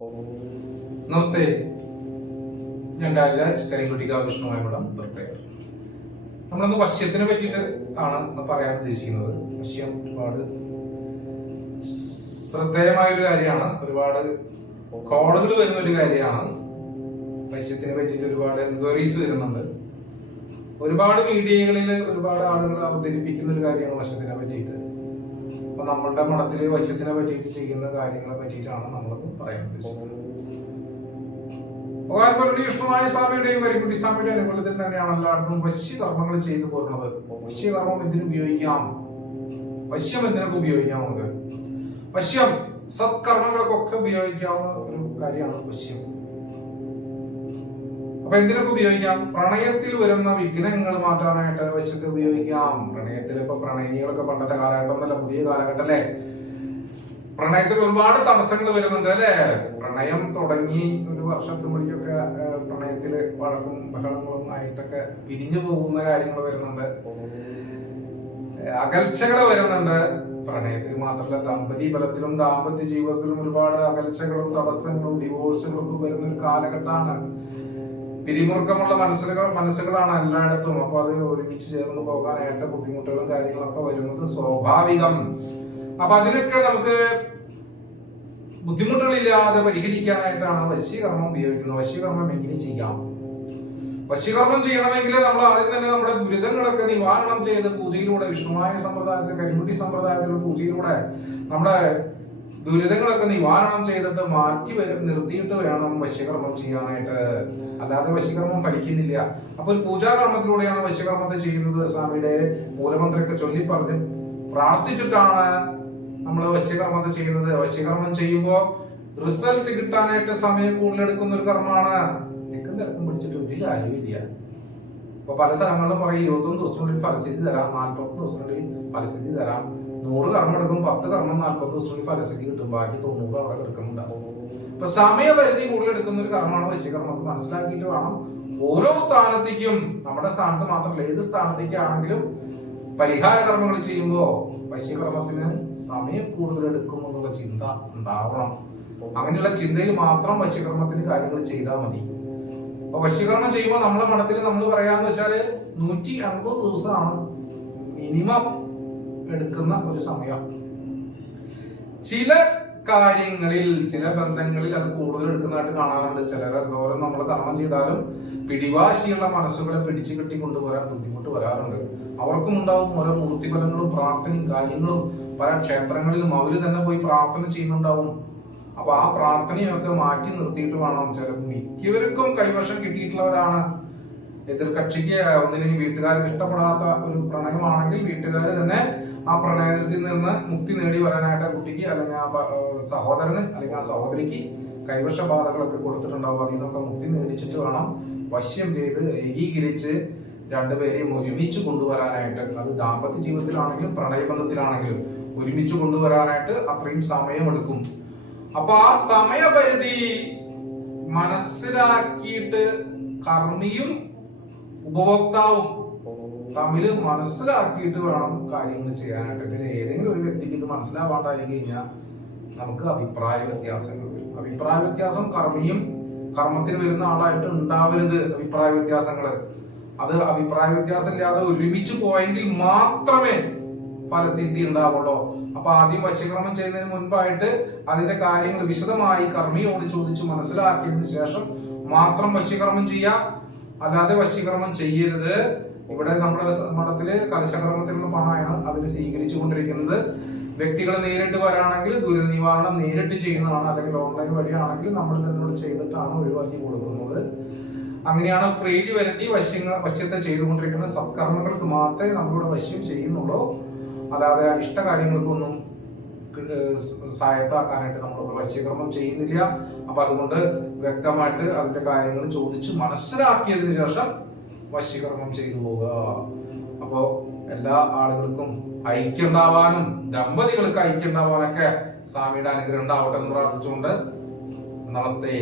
നമസ്തേ. ഞാൻ രാജരാജ് കരിങ്കുട്ടിക കാവിഷ്ണുമായ പടം പ്രിപ്പയർ നമ്മളിന്ന് വശ്യത്തിനെ പറ്റിയിട്ട് ആണ് പറയാൻ ഉദ്ദേശിക്കുന്നത്. വശ്യം ഒരുപാട് ശ്രദ്ധേയമായ ഒരു കാര്യമാണ്. ഒരുപാട് കോളുകൾ വരുന്ന ഒരു കാര്യമാണ്. വശ്യത്തിനെ പറ്റിയിട്ട് ഒരുപാട് എൻക്വയറീസ് വരുന്നുണ്ട്. ഒരുപാട് മീഡിയകളിൽ ഒരുപാട് ആളുകൾ അവതരിപ്പിക്കുന്ന ഒരു കാര്യമാണ് വശ്യത്തിനെ പറ്റിയിട്ട്. നമ്മളുടെ മഠത്തിൽ വശ്യത്തിനെ പറ്റിയിട്ട് ചെയ്യുന്ന കാര്യങ്ങളെ പറ്റിയിട്ടാണ് നമ്മൾ പറയാൻ ഉദ്ദേശിക്കുന്നത് ഭഗവാൻ വിഷ്ണുവായ സ്വാമിയുടെയും കരിക്കുട്ടി സ്വാമിയുടെയും അനുകൂലത്തിൽ തന്നെയാണ് എല്ലായിടത്തും വശ്യകർമ്മങ്ങൾ ചെയ്തു പോരുന്നത്. വശ്യകർമ്മം എന്തിനു ഉപയോഗിക്കാം? വശ്യം എന്തിനൊക്കെ ഉപയോഗിക്കാം നമുക്ക്? വശ്യം സത്കർമ്മങ്ങൾക്കൊക്കെ ഉപയോഗിക്കാവുന്ന ഒരു കാര്യമാണ് വശ്യം. അപ്പൊ എന്തിനൊക്കെ ഉപയോഗിക്കാം? പ്രണയത്തിൽ വരുന്ന വിഘ്നങ്ങൾ മാറ്റാനായിട്ട് വശ്യത്തെ ഉപയോഗിക്കാം. പ്രണയത്തിൽ ഇപ്പൊ പ്രണയിനികളൊക്കെ പണ്ടത്തെ കാലഘട്ടം എന്നല്ല പുതിയ കാലഘട്ടം അല്ലേ? പ്രണയത്തിൽ ഒരുപാട് തടസ്സങ്ങൾ വരുന്നുണ്ട് അല്ലെ? പ്രണയം തുടങ്ങി ഒരു വർഷത്തുമ്പോഴേക്കൊക്കെ ഏഹ്, പ്രണയത്തിൽ വഴക്കും ബഹളങ്ങളും ആയിട്ടൊക്കെ പിരിഞ്ഞു പോകുന്ന കാര്യങ്ങൾ വരുന്നുണ്ട്. അകൽച്ചകൾ വരുന്നുണ്ട്. പ്രണയത്തിൽ മാത്രമല്ല ദമ്പതി ബലത്തിലും ദാമ്പത്യ ജീവിതത്തിലും ഒരുപാട് അകൽച്ചകളും തടസ്സങ്ങളും ഡിവോഴ്സുകളും ഒക്കെ വരുന്ന ഒരു കാലഘട്ടമാണ്. പിരിമുറുക്കമുള്ള മനസ്സുകൾ മനസ്സുകളാണ് എല്ലായിടത്തും. അപ്പൊ അത് ഒരുമിച്ച് ചേർന്ന് പോകാനായിട്ട് ബുദ്ധിമുട്ടുകളും കാര്യങ്ങളൊക്കെ വരുന്നത് സ്വാഭാവികം. അപ്പൊ അതിനൊക്കെ നമുക്ക് ബുദ്ധിമുട്ടുകളില്ലാതെ പരിഹരിക്കാനായിട്ടാണ് വശ്യകർമ്മം ഉപയോഗിക്കുന്നത്. വശ്യകർമ്മം എങ്ങനെ ചെയ്യാം? വശ്യകർമ്മം ചെയ്യണമെങ്കിൽ നമ്മൾ ആദ്യം തന്നെ നമ്മുടെ ദുരിതങ്ങളൊക്കെ നിവാരണം ചെയ്ത് പൂജയിലൂടെ വിഷ്ണുമായ സമ്പ്രദായത്തിൽ കരിമുട്ടി സമ്പ്രദായത്തിലുള്ള പൂജയിലൂടെ നമ്മുടെ ദുരിതങ്ങളൊക്കെ നിവാരണം ചെയ്തിട്ട് മാറ്റി നിർത്തിയിട്ട് വേണം വശ്യകർമ്മം ചെയ്യാനായിട്ട്. അല്ലാതെ വശ്യകർമ്മം ഫലിക്കുന്നില്ല. അപ്പോൾ പൂജാകർമ്മത്തിലൂടെയാണ് വശ്യകർമ്മത്തെ ചെയ്യുന്നത് സ്വാമിയുടെ മൂലമന്ത്രമൊക്കെ ചൊല്ലി പറഞ്ഞ്. പ്രാർത്ഥിച്ചിട്ടാണ് നമ്മൾ വശ്യകർമ്മത്തെ ചെയ്യുന്നത്. വശ്യകർമ്മം ചെയ്യുമ്പോൾ റിസൾട്ട് കിട്ടാനായിട്ട് സമയം കൂടുതലെടുക്കുന്ന ഒരു കർമ്മമാണ്. നിൽക്കും തിരക്കും പിടിച്ചിട്ട് ഒരു കാര്യമില്ല ഇപ്പൊ പല സ്ഥലങ്ങളിലും പറയും ഇരുപത്തൊന്ന് ദിവസത്തിനുള്ളിൽ ഫലസ്ഥിതി തരാം നാൽപ്പത്തൊന്ന് ദിവസത്തിനുള്ളിൽ ഫലസ്ഥിതി തരാം. നൂറ് കർമ്മം എടുക്കും പത്ത് കർമ്മം നാൽപ്പത് ദിവസത്തിനുള്ളിൽ പരസ്യക്ക് കിട്ടും ബാക്കി തൊണ്ണൂറ് അവിടെ കിടക്കുന്നുണ്ടാവും ഇപ്പൊ സമയപരിധി കൂടുതൽ എടുക്കുന്ന ഒരു കർമ്മമാണ് വശ്യകർമ്മം അത് മനസ്സിലാക്കിയിട്ട് വേണം ഓരോ സ്ഥാനത്തേക്കും നമ്മുടെ സ്ഥാനത്ത് മാത്രമല്ല ഏത് സ്ഥാനത്തേക്കാണെങ്കിലും പരിഹാര കർമ്മങ്ങൾ ചെയ്യുമ്പോൾ വശ്യകർമ്മത്തിന് സമയം കൂടുതൽ എടുക്കും എന്നുള്ള ചിന്ത ഉണ്ടാവണം. അങ്ങനെയുള്ള ചിന്തയിൽ മാത്രം വശ്യകർമ്മത്തിന് കാര്യങ്ങൾ ചെയ്താൽ മതി. അപ്പൊ വശ്യകർമ്മം ചെയ്യുമ്പോൾ നമ്മുടെ മഠത്തിൽ നമ്മൾ പറയാന്ന് വെച്ചാൽ നൂറ്റി അൻപത് ദിവസമാണ് മിനിമം എടുക്കുന്ന ഒരു സമയം. ചില കാര്യങ്ങളിൽ ചില ബന്ധങ്ങളിൽ അത് കൂടുതൽ എടുക്കുന്നതായിട്ട് കാണാറുണ്ട്. ചിലർ എന്തോരം നമ്മൾ കർമ്മം ചെയ്താലും പിടിവാശിയുള്ള മനസ്സുകളെ പിടിച്ചു കെട്ടി കൊണ്ടുവരാൻ ബുദ്ധിമുട്ട് വരാറുണ്ട്. അവർക്കും ഉണ്ടാവും ഓരോ മൂർത്തിഫലങ്ങളും പ്രാർത്ഥനയും കാര്യങ്ങളും. പല ക്ഷേത്രങ്ങളിലും അവർ തന്നെ പോയി പ്രാർത്ഥന ചെയ്യുന്നുണ്ടാവും. അപ്പൊ ആ പ്രാർത്ഥനയൊക്കെ മാറ്റി നിർത്തിയിട്ട് വേണം. ചില മിക്കവർക്കും കൈവശം കിട്ടിയിട്ടുള്ളവരാണ്. എതിർകക്ഷിക്ക് ഒന്നില്ലെങ്കിൽ വീട്ടുകാർക്ക് ഇഷ്ടപ്പെടാത്ത ഒരു പ്രണയമാണെങ്കിൽ വീട്ടുകാർ തന്നെ ആ പ്രണയത്തിൽ നിന്ന് മുക്തി നേടി വരാനായിട്ട് കുട്ടിക്ക് അല്ലെങ്കിൽ ആ സഹോദരന് അല്ലെങ്കിൽ ആ സഹോദരിക്ക് കൈവശ ബാധകളൊക്കെ കൊടുത്തിട്ടുണ്ടാവും. അതിൽ നിന്നൊക്കെ മുക്തി നേടിച്ചിട്ട് വേണം വശ്യം ചെയ്ത് ഏകീകരിച്ച് രണ്ടുപേരെയും ഒരുമിച്ച് കൊണ്ടുവരാനായിട്ട്. അത് ദാമ്പത്യ ജീവിതത്തിലാണെങ്കിലും പ്രണയബന്ധത്തിലാണെങ്കിലും ഒരുമിച്ച് കൊണ്ടുവരാനായിട്ട് അത്രയും സമയമെടുക്കും. അപ്പൊ ആ സമയപരിധി മനസ്സിലാക്കിയിട്ട് കർമ്മിയും ഉപഭോക്താവും തമ്മിൽ മനസ്സിലാക്കിയിട്ട് വേണം കാര്യങ്ങൾ ചെയ്യാനായിട്ട്. പിന്നെ ഏതെങ്കിലും ഒരു വ്യക്തിക്ക് ഇത് മനസ്സിലാവാണ്ടായി കഴിഞ്ഞാൽ നമുക്ക് അഭിപ്രായ വ്യത്യാസങ്ങൾ വരും. അഭിപ്രായ വ്യത്യാസം കർമ്മിയും കർമ്മത്തിന് വരുന്ന ആളായിട്ട് ഉണ്ടാവരുത് അഭിപ്രായ വ്യത്യാസങ്ങൾ അത് അഭിപ്രായ വ്യത്യാസം ഇല്ലാതെ ഒരുമിച്ച് പോയെങ്കിൽ മാത്രമേ ഫലസിദ്ധി ഉണ്ടാവുള്ളൂ. അപ്പൊ ആദ്യം വശ്യകർമ്മം ചെയ്യുന്നതിന് മുൻപായിട്ട് അതിന്റെ കാര്യങ്ങൾ വിശദമായി കർമ്മിയോട് ചോദിച്ച് മനസ്സിലാക്കിയതിനു ശേഷം മാത്രം വശ്യകർമ്മം ചെയ്യാം. അല്ലാതെ വശ്യകർമ്മം ചെയ്യരുത്. ഇവിടെ നമ്മുടെ മഠത്തിൽ കലശക്രമത്തിലുള്ള പണമാണ് അതിന് സ്വീകരിച്ചു കൊണ്ടിരിക്കുന്നത് വ്യക്തികൾ നേരിട്ട് വരാണെങ്കിൽ ദുരിത നിവാരണം നേരിട്ട് ചെയ്യുന്നതാണ് അല്ലെങ്കിൽ ഓൺലൈൻ വഴിയാണെങ്കിൽ നമ്മൾ തന്നെ ചെയ്തിട്ടാണ് ഒഴിവാക്കി കൊടുക്കുന്നത്. അങ്ങനെയാണ് പ്രീതി വരുത്തി വശ്യങ്ങൾ വശ്യത്തെ ചെയ്തുകൊണ്ടിരിക്കുന്നത് സത്കർമ്മങ്ങൾക്ക് മാത്രമേ നമ്മളിവിടെ വശ്യം ചെയ്യുന്നുള്ളൂ. അല്ലാതെ അനിഷ്ട കാര്യങ്ങൾക്കൊന്നും സഹായത്താക്കാനായിട്ട് നമ്മൾ വശ്യകർമ്മം ചെയ്യുന്നില്ല. അപ്പൊ അതുകൊണ്ട് വ്യക്തമായിട്ട് അതിന്റെ കാര്യങ്ങൾ ചോദിച്ച് മനസ്സിലാക്കിയതിനു ശേഷം വശ്യകർമ്മം ചെയ്തു പോവുക അപ്പോ എല്ലാ ആളുകൾക്കും ഐക്യം ഉണ്ടാവാനും ദമ്പതികൾക്ക് ഐക്യം ഉണ്ടാവാനൊക്കെ സ്വാമിയുടെ അനുഗ്രഹം ഉണ്ടാവട്ടെ എന്ന് പ്രാർത്ഥിച്ചുകൊണ്ട് നമസ്തേ.